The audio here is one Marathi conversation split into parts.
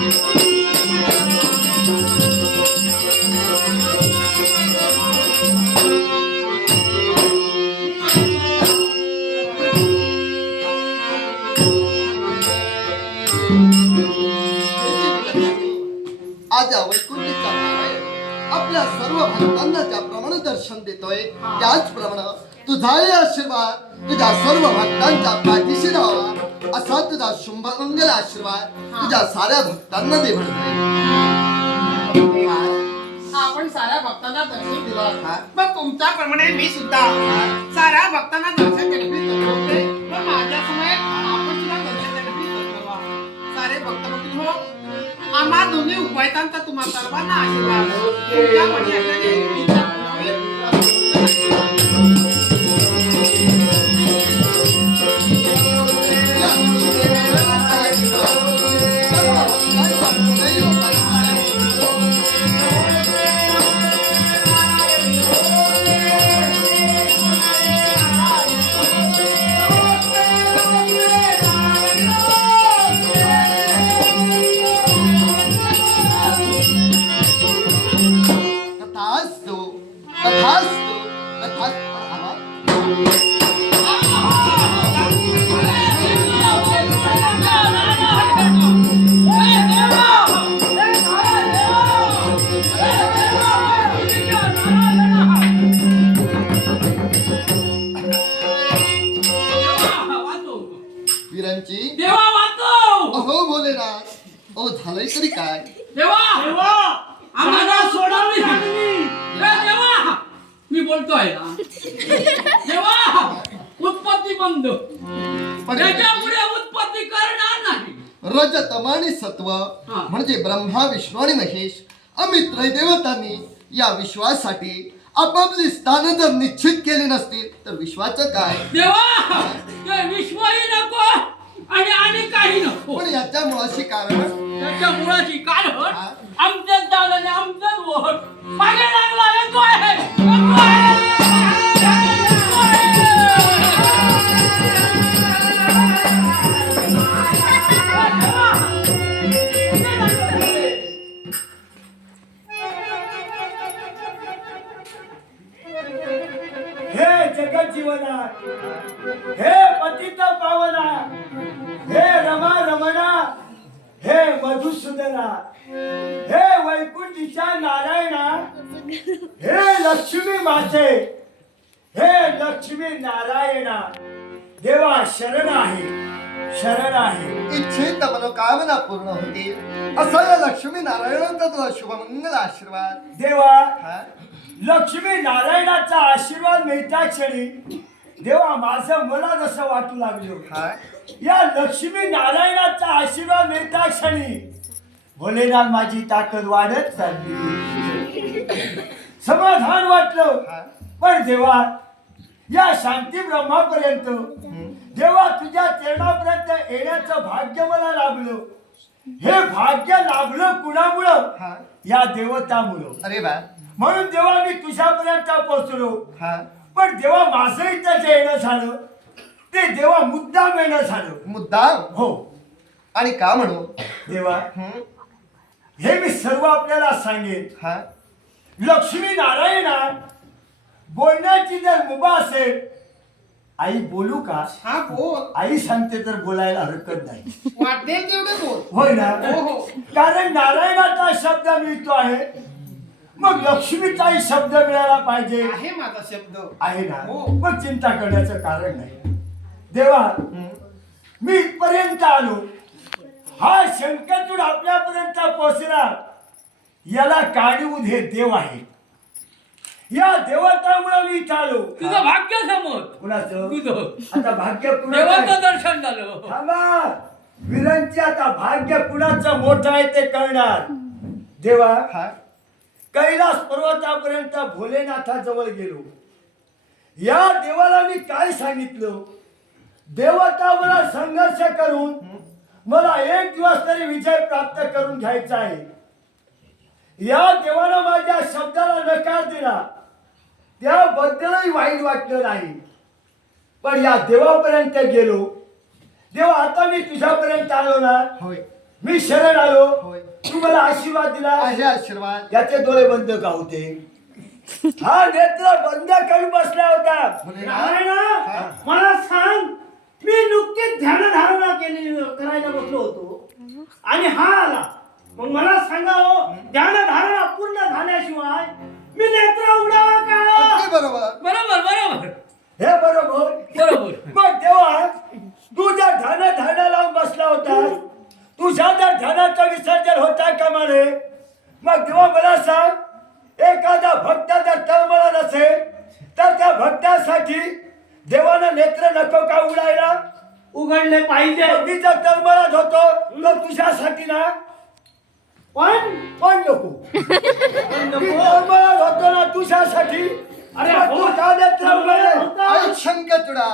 आज वैकुंठीचा नारायण आपल्या सर्व भक्तांना ज्याप्रमाणे दर्शन देतोय त्याचप्रमाणे तुझाही आशीर्वाद तुझ्या सर्व भक्तांच्या पाठीशी राहावा असा तुझा शुभमंगल आशीर्वाद तुझ्या साऱ्या भक्तांना दे आपण साऱ्या भक्तांना दर्शन दिलं मग तुमच्याप्रमाणे मी सुद्धा साऱ्या भक्तांना दर्शन देण्याची मग माझ्या समय आपण सुद्धा दर्शन देण्याची सारे भक्त भक्ती हो आम्हा दोन्ही उपायतांचा तुम्हा सर्वांना आशीर्वाद तुमच्या म्हणजे झालंय तरी काय देवा आम्हाला सोडवली देवा मी बोलतोय ना देवा उत्पत्ती बंद त्याच्यामुळे उत्पत्ती करणार नाही रजतम आणि सत्व म्हणजे ब्रह्मा विष्णू आणि महेश आम्ही त्रैदेवतांनी या विश्वासाठी आपापली स्थान जर निश्चित केली नसतील तर विश्वाचं काय देवा ते विश्वही नको आणि काही नको पण याच्या मुळाशी कारण त्याच्या मुळाची कारण आमच्याच दादाने आमचाच वोट मागे लागला येतो आहे हे जगत जीवना हे पतित पावना हे रमा रमणा हे मधुसूदना हे वैकुंठीच्या नारायणा हे लक्ष्मी माते हे लक्ष्मी नारायणा देवा शरण आहे इच्छित मनोकामना पूर्ण होतील असा या लक्ष्मी नारायणांचा तुला शुभमंगल आशीर्वाद देवा लक्ष्मी नारायणाचा आशीर्वाद मिळता क्षणी देवा माझं मला जसं वाटू लागलो या लक्ष्मी नारायणाचा आशीर्वाद मिळता क्षणी भोलेनाथ माझी ताकद वाढत चालली समाधान वाटलं पण देवा या शांती ब्रह्मापर्यंत देवा तुझ्या चरणापर्यंत येण्याचं भाग्य मला लाभलं हे भाग्य लाभलं कुणामुळं या देवतामुळं अरे बा म्हणून जेव्हा मी तुझ्यापर्यंत पोहोचलो पण जेव्हा माझं इथं जे येणं झालं ते देवा मुद्दाम येणं झालं मुद्दाम हो आणि का म्हणू देवा हे मी सर्व आपल्याला सांगेन लक्ष्मी नारायणा बोलण्याची जर मुभा असेल आई बोलू का हा बोल आई सांगते तर बोलायला हरकत नाही वाटेल तेवढे बोल होय ना हो कारण नारायणाचा शब्द मिळतो आहे मग लक्ष्मीचाही शब्द मिळाला पाहिजे आहे माझा शब्द आहे ना हो. मग चिंता करण्याचं कारण नाही देवा मी इथपर्यंत आलो हा शंकरचूड आपल्यापर्यंत पोहोचला याला काढीव हे देव आहे या देवतामुळे मी इथं आलो तुझं भाग्य समोर कुणाचं तुझं आता भाग्य देवाचं कुणाचं दर्शन झालं थांबा वीरांची आता भाग्य कुणाचं मोठं आहे ते कळणार देवा कैलास पर्वतापर्यंत भोलेनाथाजवळ गेलो या देवाला मी काय सांगितलं देवता मला संघर्ष करून मला एक दिवस तरी विजय प्राप्त करून घ्यायचा आहे या देवानं माझ्या शब्दाला नकार दिला त्याबद्दलही वाईट वाटलं नाही पण या देवापर्यंत गेलो देवा आता मी तुझ्यापर्यंत आलो ना होय मी शरण आलो होय. तू मला आशीर्वाद दिला आहे आशीर्वाद. याचे डोळे बंद का होते हा नेत्र बंद करून बसला होता म्हणे ना, नारायणा, मला सांग, मी नुकतीच ध्यानधारणा केली करायला बसलो होतो आणि हा आला. मग मला सांगा हो, ध्यानधारणा पूर्ण झाल्याशिवाय मी नेत्र उघडावा का? अगदी बरोबर. बरोबर बरोबर हे बरोबर बरोबर. मग देवा तू ज्या ध्यान लावून बसला होता तुझ्या त्या ध्यानाचं विसर्जन होता का म्हणे मग देवा मला सांग एखादा भक्त जर तळमळत नसेल तर त्या भक्तासाठी देवानं नेत्र नको का उघडायला उघडले पाहिजे. मग मी जर तळमळत होतो तर तुझ्यासाठी ना पण नको मी तळमळत होतो ना तुझ्यासाठी अरे मग तू का नेत्र उघडले ऐक शंकरचूडा,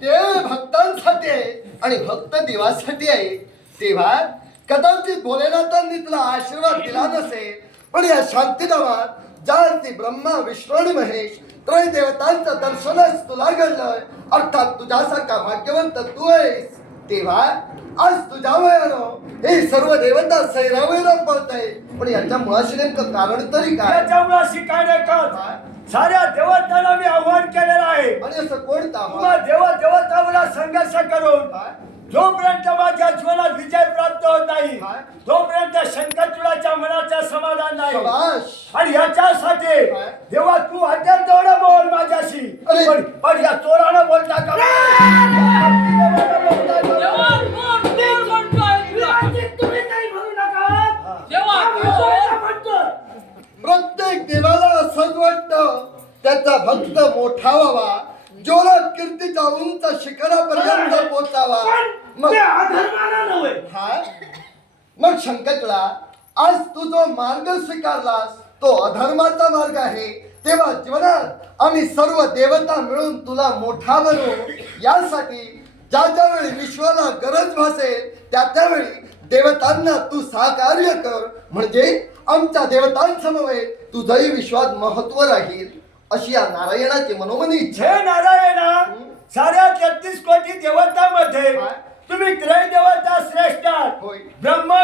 देव भक्तांसाठी आहे आणि भक्त देवासाठी आहे. तेव्हा कदाचित भोलेनाथांनी तुला आशीर्वाद दिला नसेल, पण या शांतीधामात जाणती ब्रह्मा विष्णू आणि महेश त्रय देवतांचं दर्शनच तुला घडलंय. अर्थात तुझ्यासारखा भाग्यवंत तू आहेस. तेव्हा आज तुझ्या वयानं हे सर्व देवता सैरावैराम पळताय, पण याच्या मुळाशी नेमकं कारण तरी काय? याच्यामुळे शिकायला का साऱ्या देवतांना मी आव्हान केलेलं आहे आणि असं कोणता तुला देवतावर संघर्ष करून जोपर्यंत माझ्या जीवनात विजय प्राप्त होत नाही तोपर्यंत शंकरचूडाच्या मनाचं समाधान नाही. शबाश. आणि याच्यासाठी देवा तू अत्यंत एवढं बोल माझ्याशी अरे. पण या चोरानं बोलता का देवा, कोण म्हणतोय तुला? तुम्ही काही म्हणू नका. देवा, कोण म्हणतोय? प्रत्येक देवाला असंच वाटतं त्याचा भक्त मोठा व्हावा, जोरात कीर्तीच्या उंच शिखरापर्यंत पोहोचावा. पण मग ते अधर्माला नव्हे. मग शंकरचूडा, आज तू जो मार्ग स्वीकारलास तो अधर्माचा मार्ग आहे. तेव्हा जीवनात आम्ही सर्व देवता मिळून तुला मोठा बनवू. यासाठी ज्या ज्यावेळी विश्वाला गरज भासेल त्या त्यावेळी देवतांना तू सहकार्य कर, म्हणजे आमच्या देवतांसमवेत तुझंही विश्वात महत्व राहील, अशी या नारायणाची मनोमनी इच्छा आहे. हे नारायणा साऱ्या 33 कोटी देवतांमध्ये तुम्ही त्रय देवता श्रेष्ठ आहात. होय. ब्रह्मा